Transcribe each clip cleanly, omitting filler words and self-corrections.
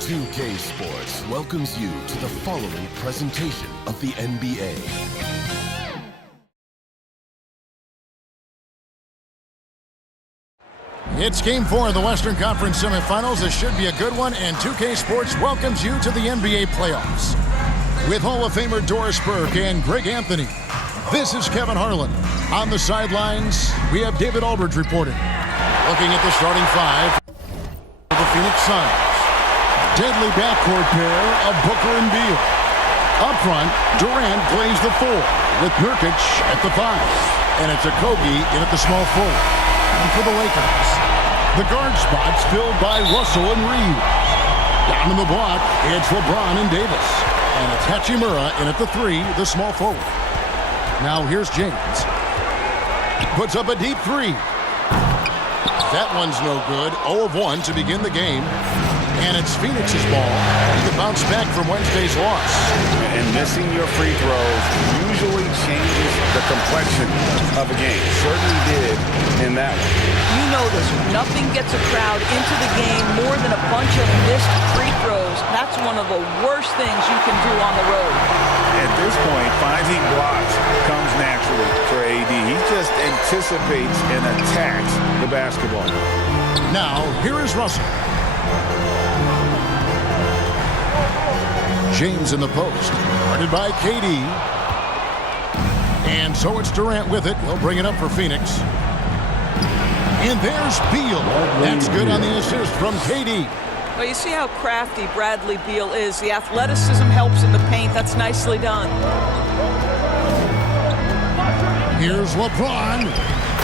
2K Sports welcomes you to the following presentation of the NBA. It's Game 4 of the Western Conference semifinals. This should be a good one, and 2K Sports welcomes you to the NBA playoffs. With Hall of Famer Doris Burke and Greg Anthony, this is Kevin Harlan. On the sidelines, we have David Aldridge reporting. Looking at the starting five for the Phoenix Suns. Deadly backcourt pair of Booker and Beal. Up front, Durant plays the 4 with Nurkic at the 5. And it's Okogie in at the small forward. And for the Lakers, the guard spots filled by Russell and Reeves. Down in the block, it's LeBron and Davis. And it's Hachimura in at the 3, the small forward. Now here's James. Puts up a deep 3. That one's no good. 0 of 1 to begin the game. And it's Phoenix's ball. The bounce back from Wednesday's loss. And missing your free throws usually changes the complexion of a game. Certainly did in that one. You know this. Nothing gets a crowd into the game more than a bunch of missed free throws. That's one of the worst things you can do on the road. At this point, finding blocks comes naturally for AD. He just anticipates and attacks the basketball. Now, here is Russell. James in the post. Guarded by KD. And so it's Durant with it. He'll bring it up for Phoenix. And there's Beal. That's good on the assist from KD. Well, you see how crafty Bradley Beal is. The athleticism helps in the paint. That's nicely done. Here's LeBron.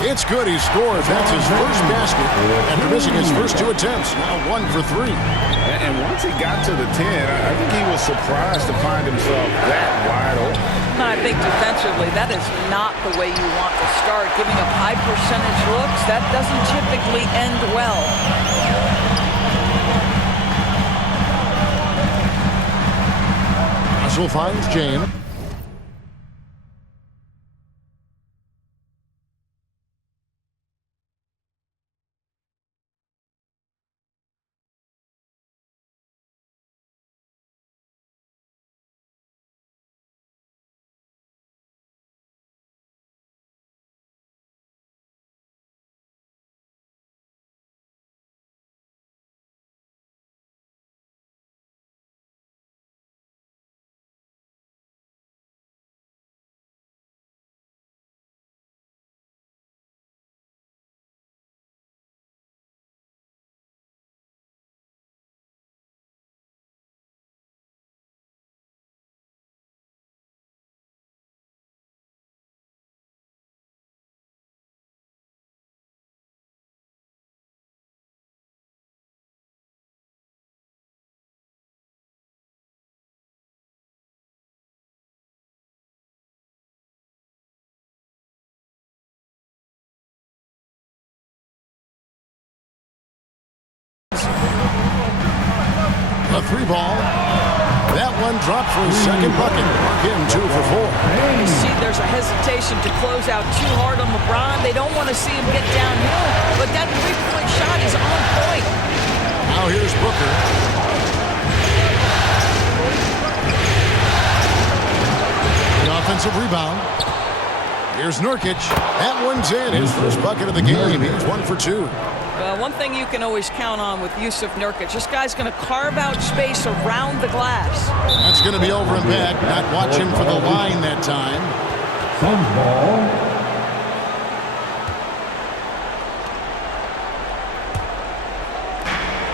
It's good. He scores. That's his first basket after missing his first 2 attempts. Now 1 for 3. And once he got to the 10, I think he was surprised to find himself that wide open. I think defensively, that is not the way you want to start. Giving up high percentage looks, that doesn't typically end well. Russell finds James. A 3 ball. That one dropped for his second bucket. Again, 2 for 4. You see there's a hesitation to close out too hard on LeBron. They don't want to see him get downhill, but that 3-point shot is on point. Now here's Booker. The offensive rebound. Here's Nurkic. That one's in. His first bucket of the game. He's 1 for 2. Well, one thing you can always count on with Yusuf Nurkic, this guy's going to carve out space around the glass. That's going to be over and back. Not watching for the line that time. Sun ball.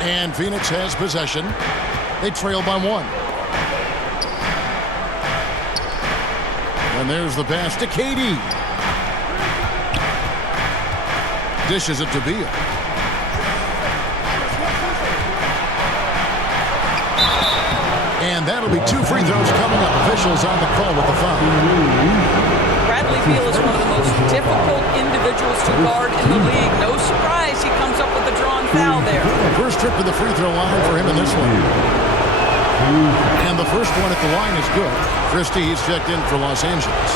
And Phoenix has possession. They trail by 1. And there's the pass to KD. Dishes it to Beal. And that'll be 2 free throws coming up. Officials on the call with the foul. Bradley Beal is one of the most difficult individuals to guard in the league. No surprise he comes up with a drawn foul there. First trip to the free throw line for him in this one. And the first one at the line is good. Christie's checked in for Los Angeles.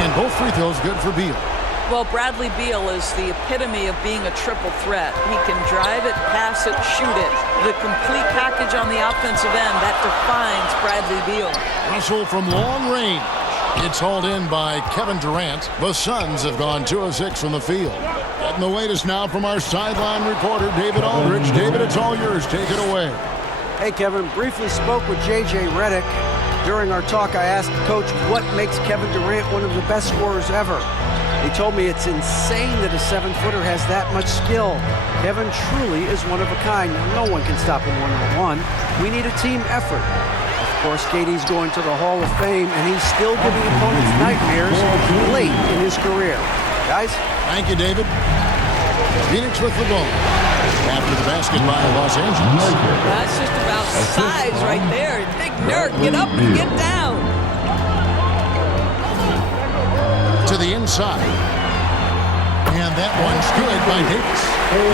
And both free throws good for Beal. Well, Bradley Beal is the epitome of being a triple threat. He can drive it, pass it, shoot it. The complete package on the offensive end, that defines Bradley Beal. Russell from long range. It's hauled in by Kevin Durant. The Suns have gone 2 of 6 from the field. Getting the latest now from our sideline reporter, David Aldridge. David, it's all yours. Take it away. Hey, Kevin. Briefly spoke with J.J. Redick. During our talk, I asked Coach what makes Kevin Durant one of the best scorers ever. He told me it's insane that a 7-footer has that much skill. Kevin truly is one of a kind. No one can stop him one-on-one. We need a team effort. Of course, KD's going to the Hall of Fame, and he's still giving opponents nightmares late in his career. Guys? Thank you, David. Phoenix with the ball. After the basket by Los Angeles. That's just about size right there. Big nerd, get up and get down. To the inside. And that one's good by Davis.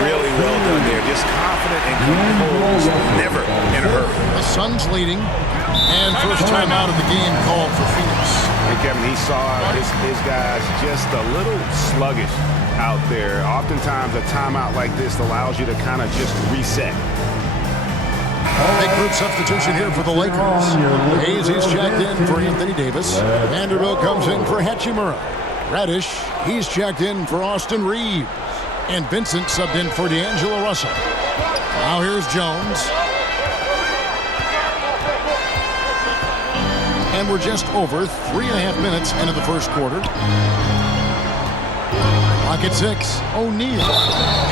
Really well done there. Just confident and composed. Never in a hurry. The Suns leading. And first time out of the game called for Phoenix. Hey, Kevin, he saw his guys just a little sluggish out there. Oftentimes a timeout like this allows you to kind of just reset. Big group substitution here for the Lakers. Hayes is checked in for Anthony Davis. Vanderbilt comes in for Hachimura. Reddish, he's checked in for Austin Reeves. And Vincent subbed in for D'Angelo Russell. Now here's Jones. And we're just over 3.5 minutes into the first quarter. Clock at 6. O'Neal.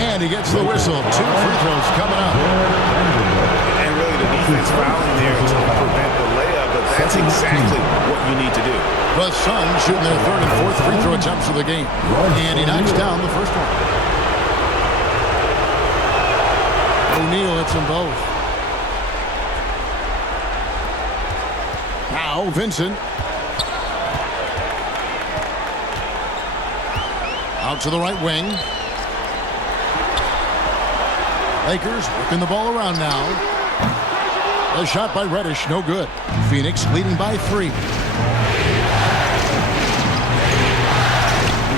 And he gets the whistle. 2 free throws coming up. And really the defense fouling there to prevent the layup, but that's exactly what you need to do. The Suns shooting their 3rd and 4th free throw attempts of the game. And he knocks down the first one. O'Neal hits them both. Now Vincent. Out to the right wing. Lakers working the ball around now. A shot by Reddish, no good. Phoenix leading by 3.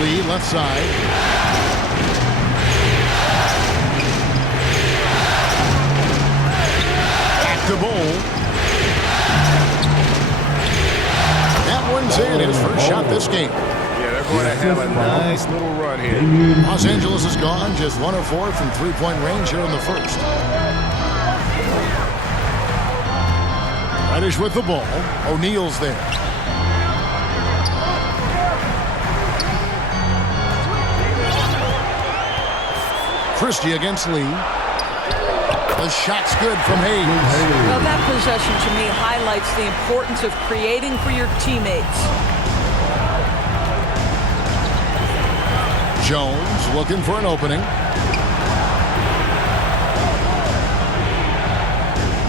Lee left side. Back to Bowl. That one's in. His first shot this game. Yeah, they're going to have a nice little run here. Los Angeles is gone. Just 1 of 4 from 3-point range here in the first. Reddish with the ball. O'Neal's there. Christie against Lee. The shot's good from Hayes. Well, that possession to me highlights the importance of creating for your teammates. Jones looking for an opening.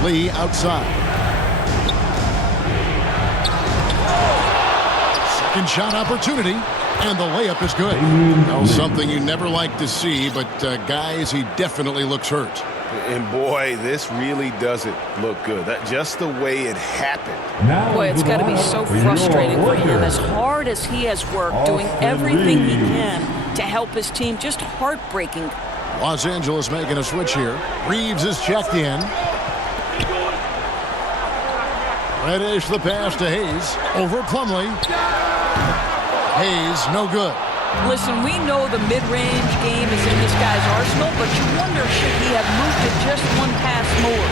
Lee outside. Second shot opportunity. And the layup is good. Well, something you never like to see, but guys, he definitely looks hurt. And boy, this really doesn't look good. That just the way it happened. Boy, it's got to be so frustrating for him. As hard as he has worked, doing everything he can to help his team, just heartbreaking. Los Angeles making a switch here. Reeves is checked in. Reddish the pass to Hayes. Over Plumlee. Hayes, no good. Listen, we know the mid-range game is in this guy's arsenal, but you wonder should he have moved it just one pass more.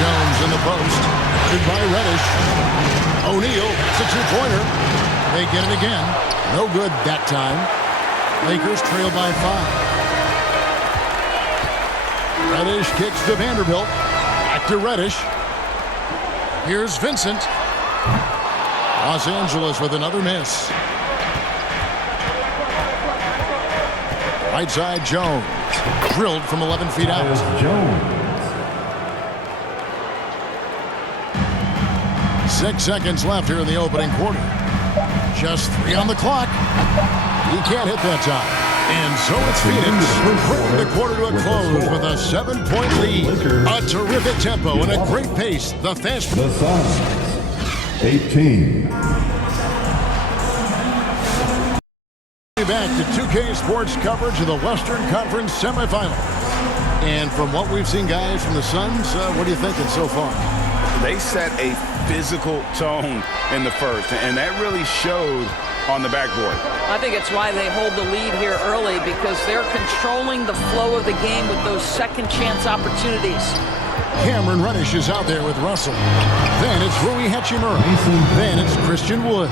Jones in the post. Guarded by Reddish. O'Neal, that's a 2-pointer. They get it again. No good that time. Lakers trail by 5. Reddish kicks to Vanderbilt. Back to Reddish. Here's Vincent. Los Angeles with another miss. Right side, Jones. Drilled from 11 feet out. Jones. 6 seconds left here in the opening quarter. Just 3 on the clock. He can't hit that time. And so it's Phoenix bringing the quarter to a close with a 7-point lead. A terrific tempo and a great pace. The fast. The Suns, 18. Back to 2K Sports coverage of the Western Conference semifinals. And from what we've seen, guys, from the Suns, what are you thinking so far? They set a physical tone in the first, and that really showed on the backboard. I think it's why they hold the lead here early, because they're controlling the flow of the game with those second chance opportunities. Cameron Reddish is out there with Russell. Then it's Rui Hachimura. Then it's Christian Wood.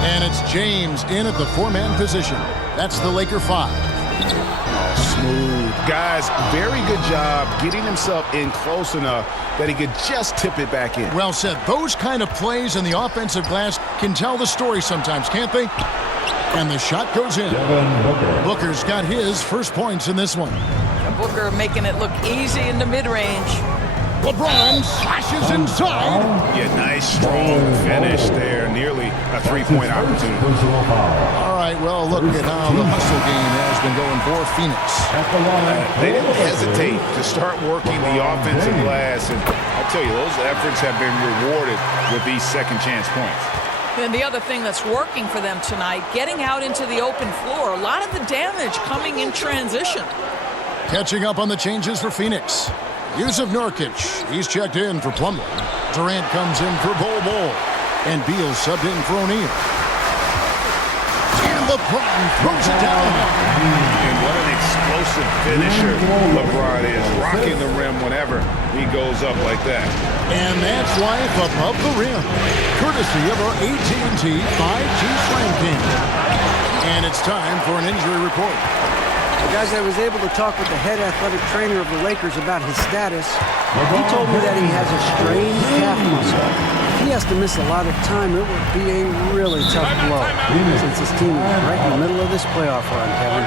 And it's James in at the four-man position. That's the Laker 5. Oh, smooth. Guys, very good job getting himself in close enough that he could just tip it back in. Well said. Those kind of plays in the offensive glass can tell the story sometimes, can't they? And the shot goes in. Booker's got his first points in this one. Booker making it look easy in the mid-range. LeBron slashes inside. Yeah, nice, strong finish there. Nearly a three-point opportunity. All right, well, look at how the hustle game has been going for Phoenix. They didn't hesitate to start working the offensive glass, and I tell you, those efforts have been rewarded with these second chance points. And the other thing that's working for them tonight, getting out into the open floor. A lot of the damage coming in transition. Catching up on the changes for Phoenix. Yusuf Nurkic, he's checked in for Plumlee. Durant comes in for Bol. And Beal subbed in for O'Neal. And LeBron throws it down. And what an explosive finisher LeBron is, rocking the rim whenever he goes up like that. And that's life above the rim, courtesy of our AT&T 5G Slam King. And it's time for an injury report. Guys, I was able to talk with the head athletic trainer of the Lakers about his status. He told me that he has a strained calf muscle. If he has to miss a lot of time, it would be a really tough blow, since his team is right in the middle of this playoff run, Kevin.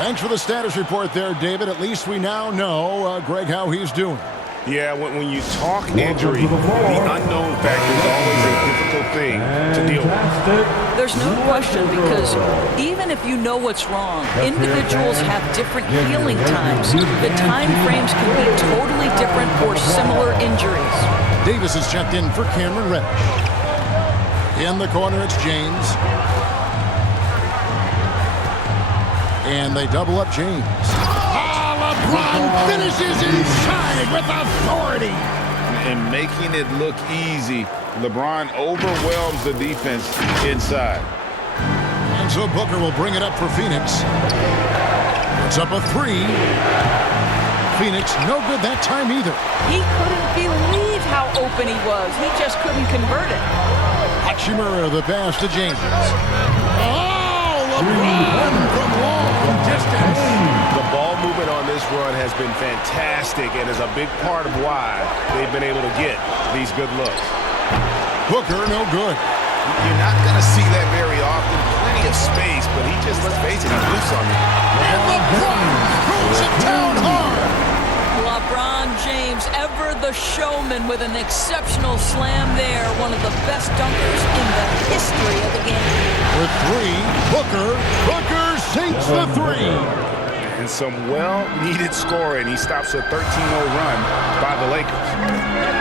Thanks for the status report there, David. At least we now know, Greg, how he's doing. Yeah, when you talk injury, the unknown factor is always a difficult thing to deal with. There's no question, because even if you know what's wrong, individuals have different healing times. The time frames can be totally different for similar injuries. Davis is checked in for Cameron Reddish. In the corner, it's James. And they double up James. LeBron finishes inside with authority. And making it look easy, LeBron overwhelms the defense inside. And so Booker will bring it up for Phoenix. It's up a 3. Phoenix no good that time either. He couldn't believe how open he was. He just couldn't convert it. Hachimura the pass to James. Oh, LeBron from long distance. The ball movement on this run has been fantastic and is a big part of why they've been able to get these good looks. Booker no good. You're not going to see that very often. Plenty of space, but he just, let's face it, he's loose on it. And LeBron throws it down hard. LeBron James, ever the showman, with an exceptional slam there. One of the best dunkers in the history of the game. With 3, Booker sinks the 3. And some well-needed scoring. He stops a 13-0 run by the Lakers.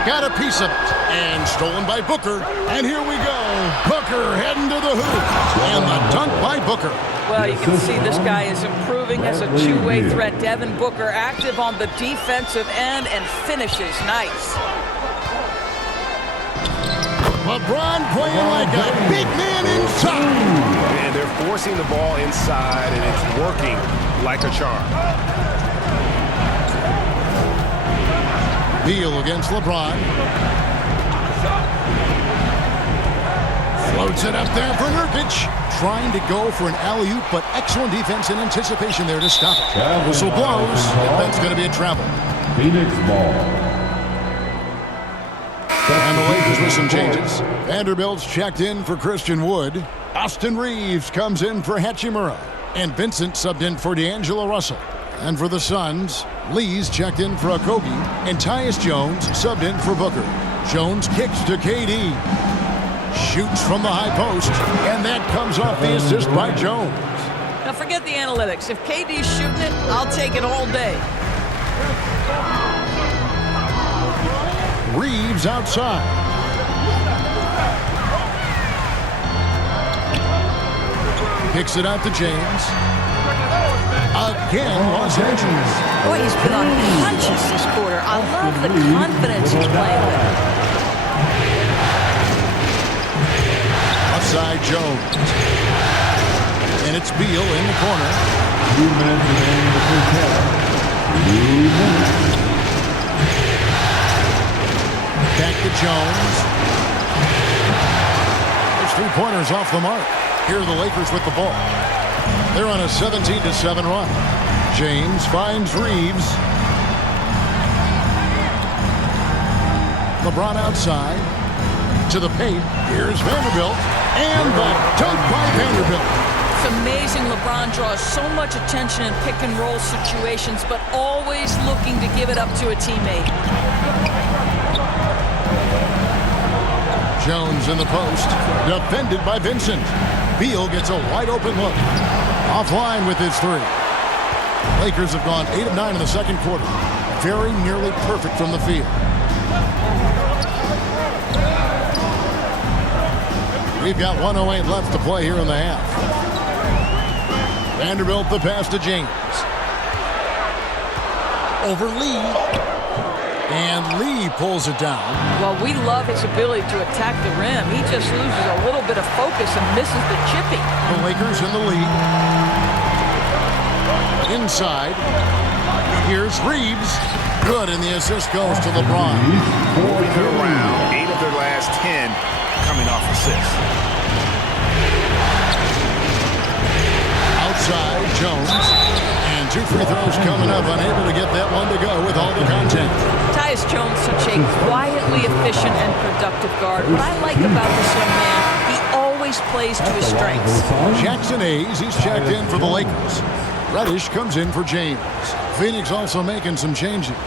Got a piece of it. And stolen by Booker. And here we go. Booker heading to the hoop. And the dunk by Booker. Well, you can see this guy is improving as a two-way threat. Devin Booker active on the defensive end and finishes nice. LeBron playing like a big man inside. And they're forcing the ball inside, and it's working like a charm. Beal against LeBron. Floats it up there for Nurkic. Trying to go for an alley-oop, but excellent defense and anticipation there to stop it. Whistle blows, and that's going to be a travel. Phoenix ball. And the Lakers with some changes. Vanderbilt's checked in for Christian Wood. Austin Reeves comes in for Hachimura. And Vincent subbed in for D'Angelo Russell. And for the Suns, Lee's checked in for Okogie. And Tyus Jones subbed in for Booker. Jones kicks to KD. Shoots from the high post. And that comes off the assist by Jones. Now forget the analytics. If KD's shooting it, I'll take it all day. Reeves outside. Kicks it out to James. Again, Los Angeles. Boy, he's been unconscious this quarter. I love the confidence he's playing with. Outside Jones. And it's Beal in the corner. 2 minutes remaining in the first half. 2 minutes. Back to Jones. There's 3-pointers off the mark. Here are the Lakers with the ball. They're on a 17-7 run. James finds Reeves. LeBron outside. To the paint. Here's Vanderbilt. And the dunk by Vanderbilt. It's amazing LeBron draws so much attention in pick-and-roll situations, but always looking to give it up to a teammate. Jones in the post. Defended by Vincent. Beal gets a wide-open look. Offline with his 3. Lakers have gone 8 of 9 in the second quarter. Very nearly perfect from the field. We've got 1:08 left to play here in the half. Vanderbilt the pass to James. Over Lee. And Lee pulls it down. Well, we love his ability to attack the rim. He just loses a little bit of focus and misses the chipping. The Lakers in the lead. Inside. Here's Reeves. Good, and the assist goes to LeBron. Moving it around. 8 of their last 10 coming off assists. Outside, Jones. And 2 free throws coming up. Unable to get that one to go with all the content. Tyus Jones, such a quietly efficient and productive guard. What I like about this young man, he always plays to his strengths. Jackson Hayes, he's checked in for the Lakers. Reddish comes in for James. Phoenix also making some changes.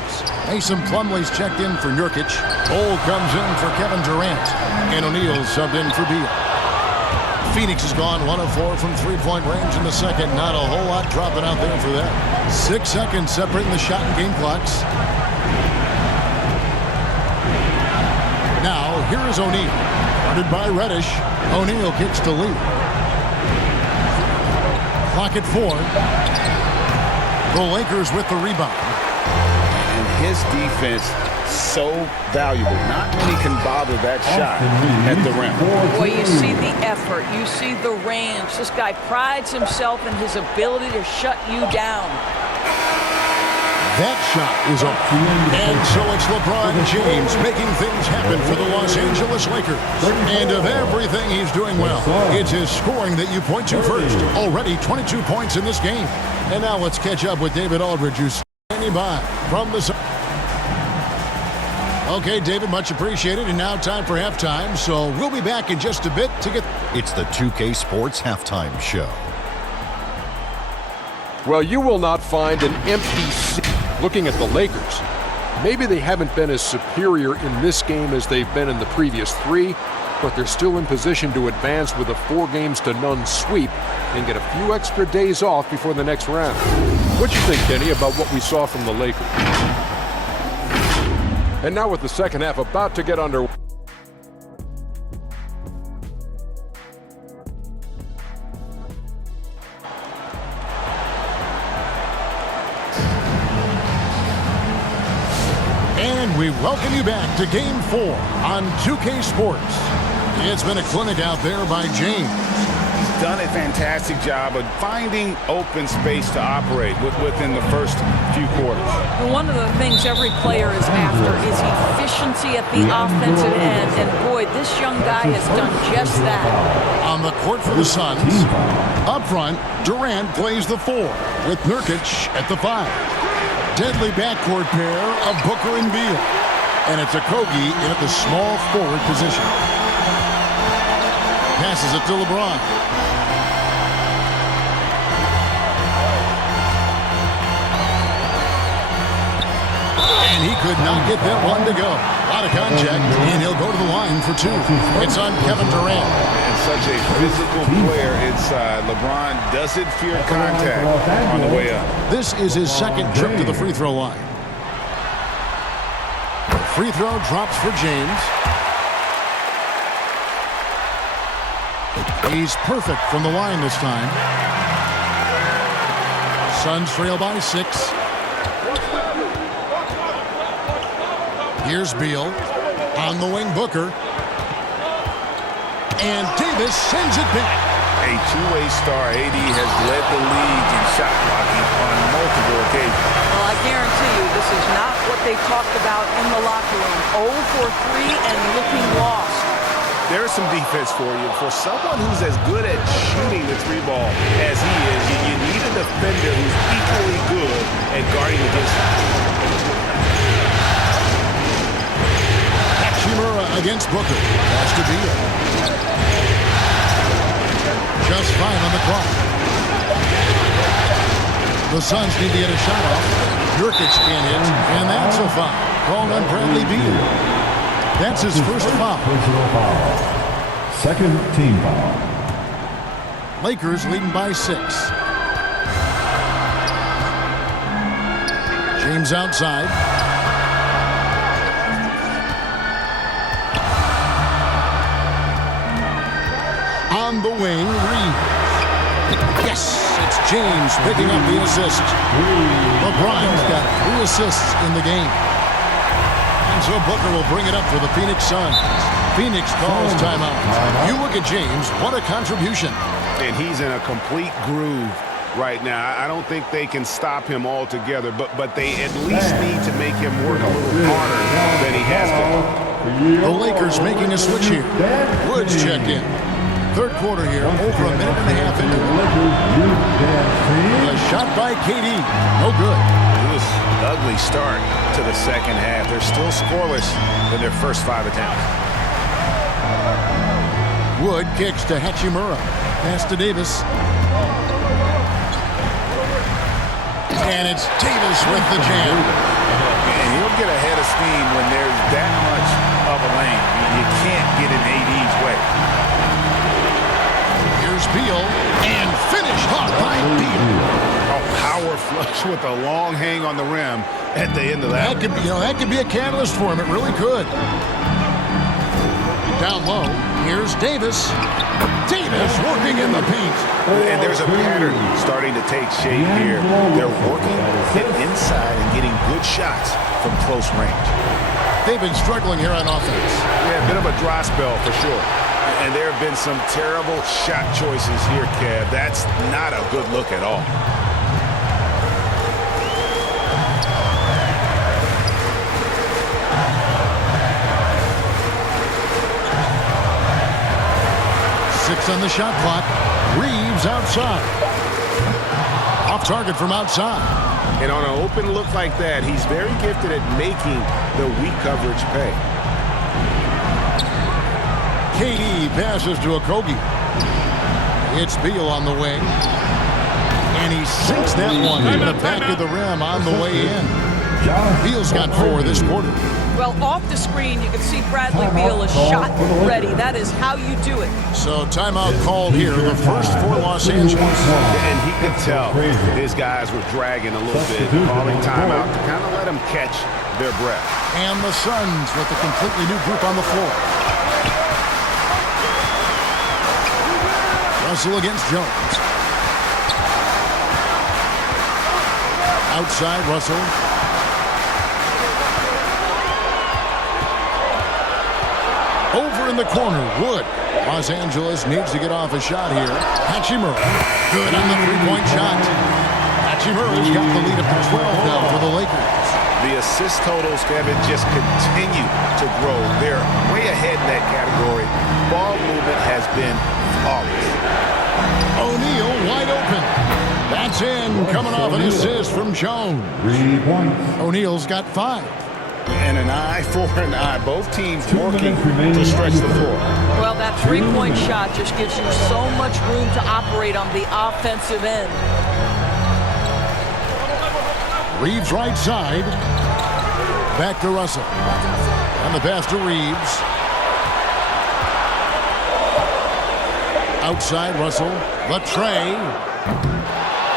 Mason Plumlee's checked in for Nurkic. Cole comes in for Kevin Durant. And O'Neal subbed in for Beal. Phoenix has gone 1 of 4 from 3-point range in the second. Not a whole lot dropping out there for them. 6 seconds separating the shot and game clocks. Now, here is O'Neal. Guarded by Reddish. O'Neal kicks to Lee. Clock at 4. The Lakers with the rebound. And his defense so valuable. Not many can bother that shot at the rim. Boy, you see the effort. You see the range. This guy prides himself in his ability to shut you down. That shot is off. And so it's LeBron James making things happen for the Los Angeles Lakers. And of everything he's doing well, it's his scoring that you point to first. Already 22 points in this game. And now let's catch up with David Aldridge, who's standing by from the side. Okay, David, much appreciated. And now time for halftime. So we'll be back in just a bit to get... It's the 2K Sports Halftime Show. Well, you will not find an empty seat looking at the Lakers. Maybe they haven't been as superior in this game as they've been in the previous 3, but they're still in position to advance with a 4-0 sweep and get a few extra days off before the next round. What do you think, Kenny, about what we saw from the Lakers? And now with the second half about to get underway. And we welcome you back to Game 4 on 2K Sports. It's been a clinic out there by James. He's done a fantastic job of finding open space to operate within the first few quarters. And one of the things every player is after is efficiency at the offensive end. And boy, this young guy has done just that. On the court for the Suns, up front, Durant plays the 4 with Nurkic at the 5. Deadly backcourt pair of Booker and Beal. And it's Okogie in at the small forward position. Passes it to LeBron. And he could not get that one to go. A lot of contact, and he'll go to the line for 2. It's on Kevin Durant. And such a physical player inside. LeBron doesn't fear contact on the way up. This is his second trip to the free throw line. Free throw drops for James. He's perfect from the line this time. Suns trail by 6. Here's Beal. On the wing, Booker. And Davis sends it back. A two-way star, AD has led the league in shot blocking on multiple occasions. Well, I guarantee you this is not what they talked about in the locker room. 0 for 3 and looking lost. There's some defense for you. For someone who's as good at shooting the three ball as he is, you need a defender who's equally good at guarding the distance. Hachimura against Booker. Has to be it. Just 5 on the clock. The Suns need to get a shot off. Nurkic in it, and that's a foul. Called on Bradley Beal. That's his first foul. Personal foul. Second team foul. Lakers leading by 6. James outside. On the wing, Reeves. Yes, it's James picking up the assist. LeBron's got 3 assists in the game. And so Booker will bring it up for the Phoenix Suns. Phoenix calls timeout. You look at James, what a contribution. And he's in a complete groove right now. I don't think they can stop him altogether, but they at least need to make him work a little harder than he has been. The Lakers making a switch here. Woods checked in. Third quarter here, over a minute and a half into it. A shot by KD. No good. It was an ugly start to the second half. They're still scoreless in their first 5 attempts. Wood kicks to Hachimura. Pass to Davis. And it's Davis with the jam. And he'll get ahead of steam when there's that much of a lane. You can't get in AD's way. Here's Beal, and finished off by Beal. A power flush with a long hang on the rim at the end of that. That could be a catalyst for him. It really could. Down low, here's Davis. Davis working in the paint. And there's a pattern starting to take shape here. They're working it inside and getting good shots from close range. They've been struggling here on offense. Yeah, a bit of a dry spell for sure. And there have been some terrible shot choices here, Kev. That's not a good look at all. Six on the shot clock. Reeves outside. Off target from outside. And on an open look like that, he's very gifted at making the weak coverage pay. KD passes to Okogie. It's Beal on the wing. And he sinks that one in the back of the rim on the way in. Beal's got 4 this quarter. Well, off the screen, you can see Bradley Beal is shot ready. That is how you do it. So timeout called here, the first for Los Angeles. And he could tell his guys were dragging a little bit, calling timeout to kind of let them catch their breath. And the Suns with a completely new group on the floor. Russell against Jones. Outside, Russell. Over in the corner, Wood. Los Angeles needs to get off a shot here. Hachimura, good on the three-point shot. Hachimura's got the lead up to 12 now for the Lakers. The assist totals, Kevin, just continue to grow. They're way ahead in that category. Ball movement has been flawless. O'Neal wide open. That's in, coming off an assist from Jones. 3 points. O'Neal's got 5. And an eye for an eye. Both teams working to stretch the floor. Well, that three-point shot just gives you so much room to operate on the offensive end. Reeves right side. Back to Russell. And the pass to Reeves. Outside Russell. The tray.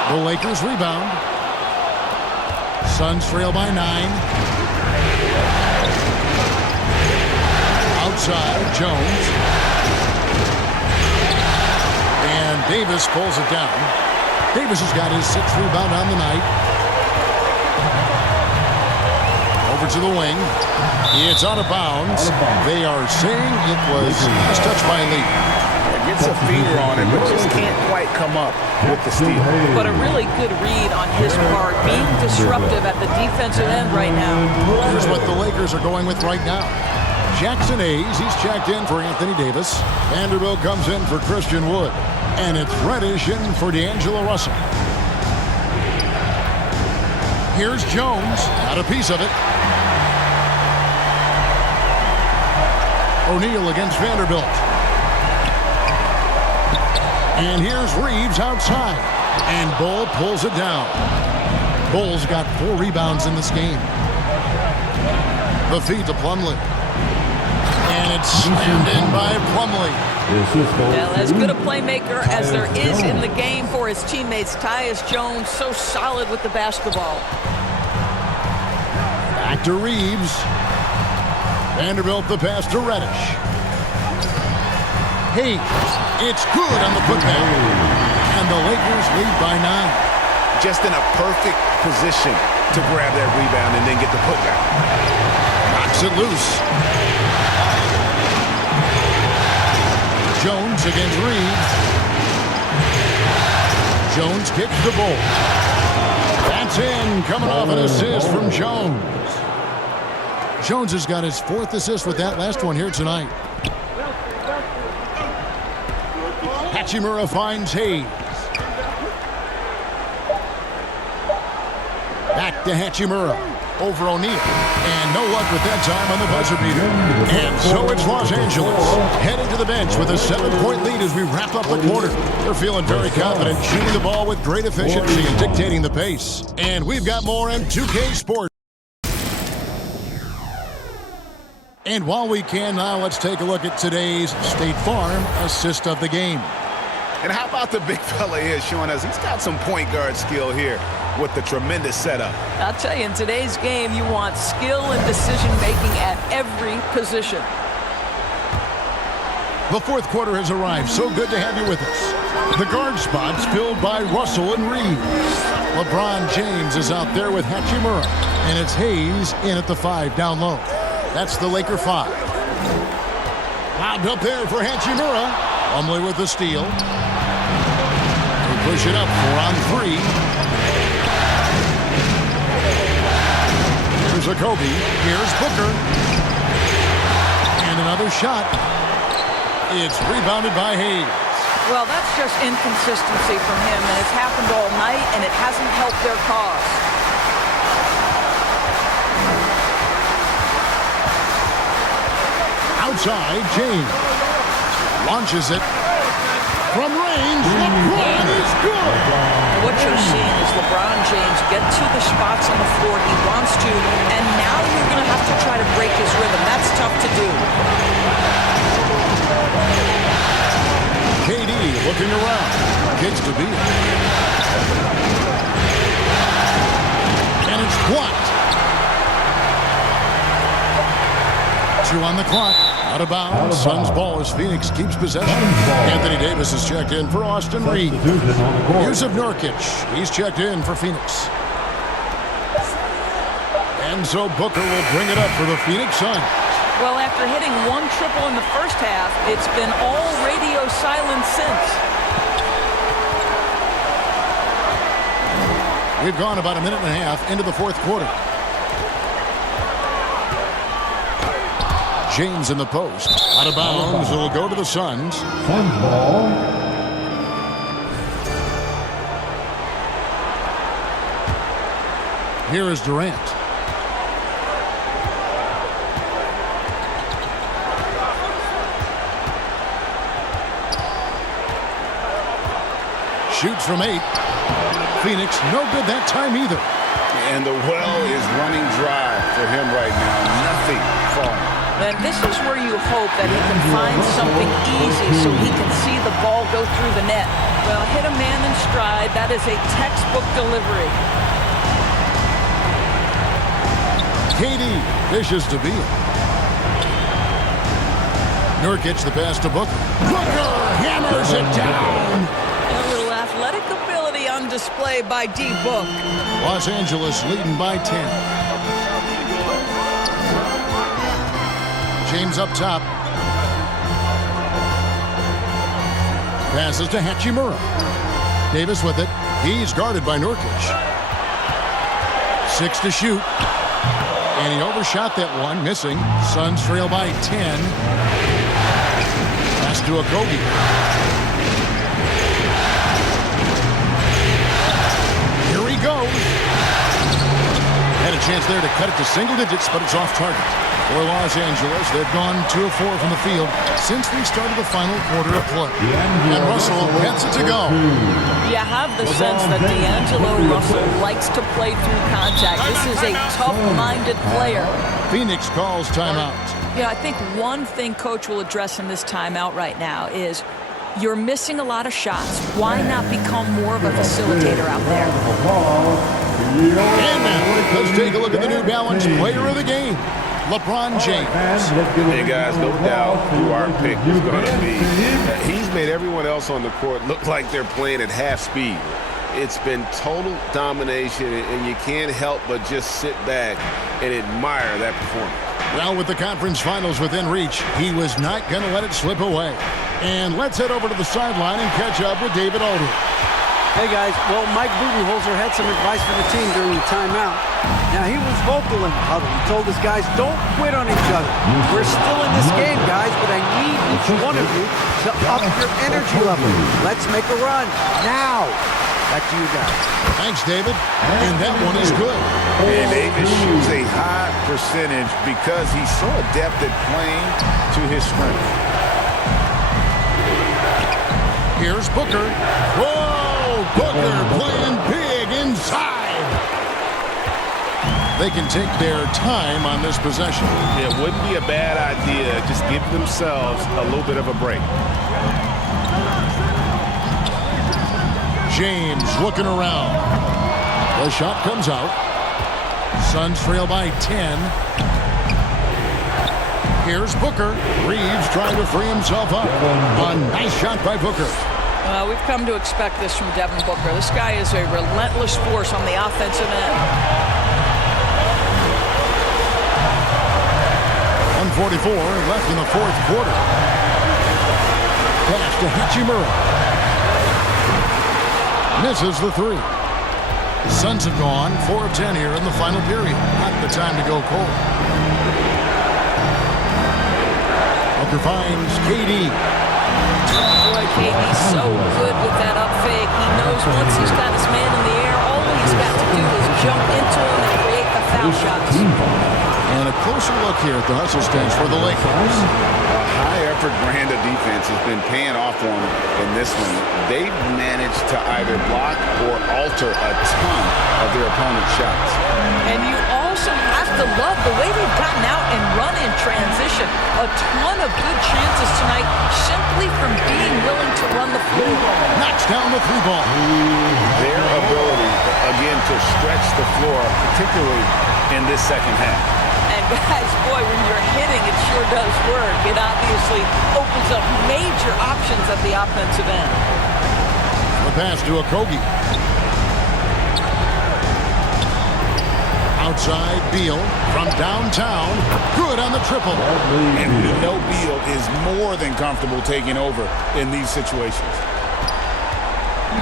The Lakers rebound. Suns trail by 9. Outside, Jones. Davis pulls it down. Davis has got his 6th rebound on the night. Over to the wing. It's out of bounds. They are saying it was just touched by Lee. Gets a finger on it, but just can't quite come up with the steal. But a really good read on his part, being disruptive at the defensive end right now. Here's what the Lakers are going with right now. Jackson Hayes, he's checked in for Anthony Davis. Vanderbilt comes in for Christian Wood. And it's Reddish in for D'Angelo Russell. Here's Jones, got a piece of it. O'Neal against Vanderbilt. And here's Reeves outside. And Bull pulls it down. Bull's got 4 rebounds in this game. The feed to Plumlee. And it's slammed in by Plumlee. Well, as good a playmaker as there is in the game for his teammates, Tyus Jones, so solid with the basketball. Back to Reeves. Vanderbilt the pass to Reddish. Hayes, it's good on the putback. And the Lakers lead by 9. Just in a perfect position to grab that rebound and then get the putback. Knocks it loose. Jones against Reeves. Jones kicks the ball. That's in, coming off an assist from Jones. Jones has got his 4th assist with that last one here tonight. Hachimura finds Hayes. Back to Hachimura. Over O'Neal. And no luck with that time on the buzzer beater. And so it's Los Angeles. Heading to the bench with a 7-point lead as we wrap up the quarter. They're feeling very confident, shooting the ball with great efficiency and dictating the pace. And we've got more M2K Sports. And while we can now, let's take a look at today's State Farm assist of the game. And how about the big fella here showing us he's got some point guard skill here with the tremendous setup. I'll tell you, in today's game, you want skill and decision-making at every position. The 4th quarter has arrived. So good to have you with us. The guard spots filled by Russell and Reeves. LeBron James is out there with Hachimura. And it's Hayes in at the 5 down low. That's the Laker 5. Lobbed up there for Hachimura. Plumlee with the steal. They push it up 4 on 3. Here's Jacoby. Here's Booker. And another shot. It's rebounded by Hayes. Well, that's just inconsistency from him, and it's happened all night, and it hasn't helped their cause. Outside, James launches it from range. LeBron is good. What you're seeing is LeBron James get to the spots on the floor he wants to, and now you're going to have to try to break his rhythm. That's tough to do. KD looking around. Kicks to beat. And it's blocked. 2 on the clock. Out of bounds. Suns ball as Phoenix keeps possession. Anthony Davis is checked in for Austin Reed. Yusuf Nurkic. He's checked in for Phoenix. And so Booker will bring it up for the Phoenix Suns. Well, after hitting 1 triple in the first half, it's been all radio silence since. We've gone about a minute and a half into the 4th quarter. James in the post. Out of bounds. It'll go to the Suns. Suns ball. Here is Durant. Shoots from 8. Phoenix, no good that time either. And the well is running dry for him right now. Nothing falling. And this is where you hope that he can find something easy so he can see the ball go through the net. Well, hit a man in stride. That is a textbook delivery. KD dishes to Beal. Nurkic the pass to Booker. Booker hammers it down. display by D-Book. Los Angeles leading by 10. James up top. Passes to Hachimura. Davis with it. He's guarded by Nurkic. 6 to shoot. And he overshot that one, missing. Suns trail by 10. Pass to Okogie. Here he goes. Had a chance there to cut it to single digits, but it's off target. For Los Angeles, they've gone 2 of 4 from the field since we started the final quarter of play. And Russell gets it to go. You have the sense that D'Angelo Russell likes to play through contact. This is a tough-minded player. Phoenix calls timeout. Yeah, I think one thing Coach will address in this timeout right now is you're missing a lot of shots. Why not become more of a facilitator out there? And now, let's take a look at the New Balance player of the game, LeBron James. Hey guys, no doubt who our pick is going to be. He's made everyone else on the court look like they're playing at half speed. It's been total domination, and you can't help but just sit back and admire that performance. Well, with the conference finals within reach, he was not going to let it slip away. And let's head over to the sideline and catch up with David Aldridge. Hey guys, well, Mike Budenholzer had some advice for the team during the timeout. Now, he was vocal in the huddle. He told his guys, don't quit on each other. We're still in this game, guys, but I need each one of you to up your energy level. Let's make a run now. Back to you guys. Thanks, David. And that one is good. And Davis shoots a high percentage because he's so adept at playing to his strength. Here's Booker. Whoa! Booker playing big inside. They can take their time on this possession. It wouldn't be a bad idea. Just give themselves a little bit of a break. James looking around. The shot comes out. Suns trail by 10. Here's Booker. Reeves trying to free himself up. A nice shot by Booker. We've come to expect this from Devin Booker. This guy is a relentless force on the offensive end. 1:44 left in the fourth quarter. Pass to Hachimura. Misses the three. Suns have gone 4 of 10 here in the final period. Not the time to go cold. Booker finds KD. Boy, KD's so good with that up fake. He knows once he's got his man in the air, all he's got to do is jump into him and create the foul shots. And a closer look here at the hustle stance for the Lakers. A high-effort brand of defense has been paying off for them in this one. They've managed to either block or alter a ton of their opponent's shots. And you also have to love the way they've gotten out and run in transition. A ton of good chances tonight simply from being willing to run the floor. Knocks down the three ball. Their ability, again, to stretch the floor, particularly in this second half. And guys, boy, when you're hitting, it sure does work. It obviously opens up major options at the offensive end. The pass to Okogie. Outside, Beal from downtown. Good on the triple. And we know Beal is more than comfortable taking over in these situations.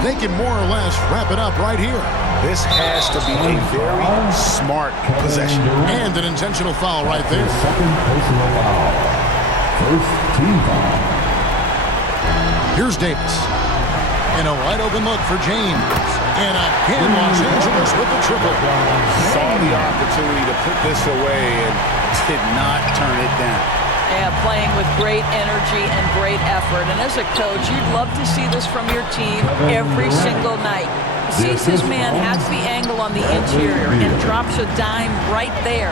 They can more or less wrap it up right here. This has to be a very smart possession. And an intentional foul right there. Second personal foul. First team foul. Here's Davis. And a wide open look for James. And again, Los Angeles with the triple. Saw the opportunity to put this away and did not turn it down. Yeah, playing with great energy and great effort. And as a coach, you'd love to see this from your team every single night. Sees his man, has the angle on the interior, and drops a dime right there.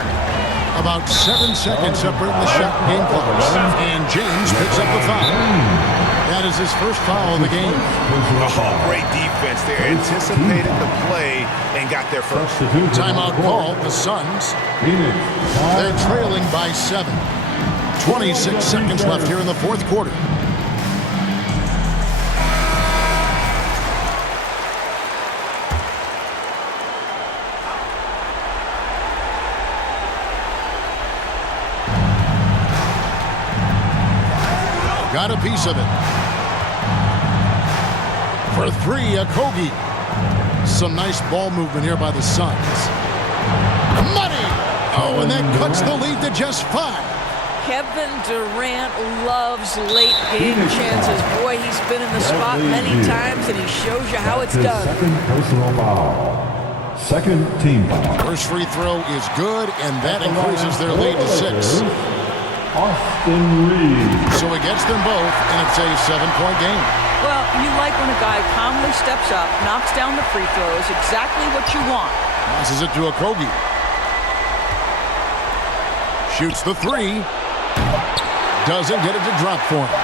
About 7 seconds separating the shot game clocks. And James picks up the foul. That is his first foul of the game. Oh, great defense there. Anticipated the play and got there first. Timeout called, the Suns. They're trailing by 7. 26 seconds left here in the fourth quarter. got a piece of it. For three, Okogie. Some nice ball movement here by the Suns. Money! Oh, and that cuts the lead to just 5. Kevin Durant loves late game chances. Boy, he's been in the spot many times, and he shows you how it's done. Second personal foul. Second team foul. First free throw is good, and that increases their lead to 6. Austin Reeves. So he gets them both, and it's a 7-point game. Well, you like when a guy calmly steps up, knocks down the free throws, exactly what you want. Passes it to Okogie. Shoots the 3. Doesn't get it to drop for him.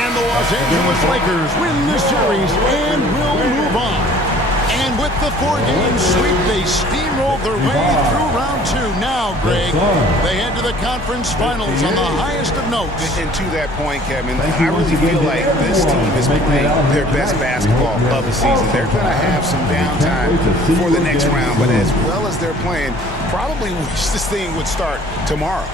And the Los Angeles Lakers win the series and will move on. And with the 4-game sweep, they steamrolled their way through round 2. Now, Greg, they head to the conference finals on the highest of notes. And to that point, Kevin, I really feel like this team is playing their best basketball of the season. They're going to have some downtime for the next round, but as well as they're playing, probably wish this thing would start tomorrow.